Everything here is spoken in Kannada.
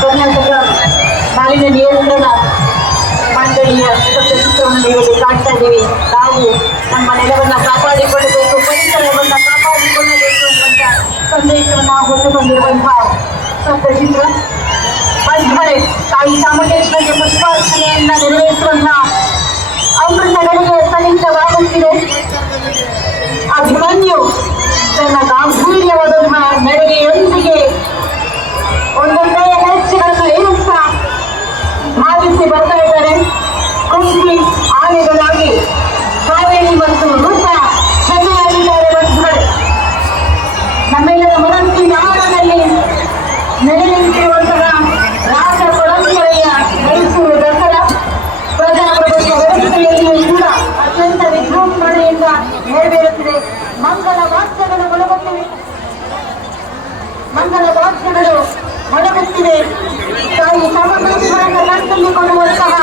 ಕರ್ನಾಟಕ ಮಾಲಿನ್ಯ ನಿಯಂತ್ರಣ ಮಂಡಳಿಯ ಚಿತ್ರವನ್ನು ಇಲ್ಲಿ ಕಾಣ್ತಾ ಇದ್ದೀವಿ. ನಾವು ನಮ್ಮ ನೆಲವನ್ನು ಕಾಪಾಡಿಕೊಳ್ಳಬೇಕು, ಪರಿಸರವನ್ನು ಕಾಪಾಡಿಕೊಳ್ಳಬೇಕು ಎನ್ನುವಂತ ಸಂದೇಶವನ್ನು ಹೊತ್ತುಕೊಂಡಿರುವಂತಹ ಚಿತ್ರ. ತಾಯಿ ಚಾಮುಂಡೇಶ್ವರಿಗೆ ಪುಷ್ಪಾರ್ಚನೆಯನ್ನ ನೆರವೇರಿಸುವಂತಹ ಅಮೃತಗಳಿಗೆ ಸನ್ನಿಹಿತವಾಗುತ್ತಿದೆ. ಅಭಿಮನ್ಯು ತನ್ನ ಗಾಂಭೀರ್ಯವಾದಂತಹ ನಡಿಗೆಯೊಂದಿಗೆ ಒಂದೊಂದೇ ಹೆಜ್ಜೆಗಳನ್ನು ಇರುತ್ತಾ ಭಾವಿಸಿ ಬರ್ತಾ ಇದ್ದಾರೆ. ಕುಸ್ತಿ ಆನೆಗಳಾಗಿ ಕಾವೇರಿ ಮತ್ತು ರೂಪ ಜೊತೆಯಾಗಿದ್ದಾರೆ. ಬಂಧುಗಳು, ನಮ್ಮೆಲ್ಲರ ಮನಸ್ಸಿನ ಆಳದಲ್ಲಿ ನೆಲೆ ನಿಂತಿರುವಂತಹ ರಾಜ ಪರಂಪರೆಯ ಮೈಸೂರು ದಸರಾ ಪ್ರಜಾಪ್ರಭುತ್ವ ವ್ಯವಸ್ಥೆಯಲ್ಲಿಯೂ ಕೂಡ ಅತ್ಯಂತ ವಿಜೃಂಭಣೆಯಿಂದ ನೆರವೇರುತ್ತಿದೆ. ಮಂಗಲ ವಾದ್ಯಗಳು ಮೊಳಗುತ್ತಿವೆ. ತಾಯಿ ಚಾಮುಂಡೇಶ್ವರನ ಕಣ್ತಲ್ಲಿ ಕೊಡುವಂತಹ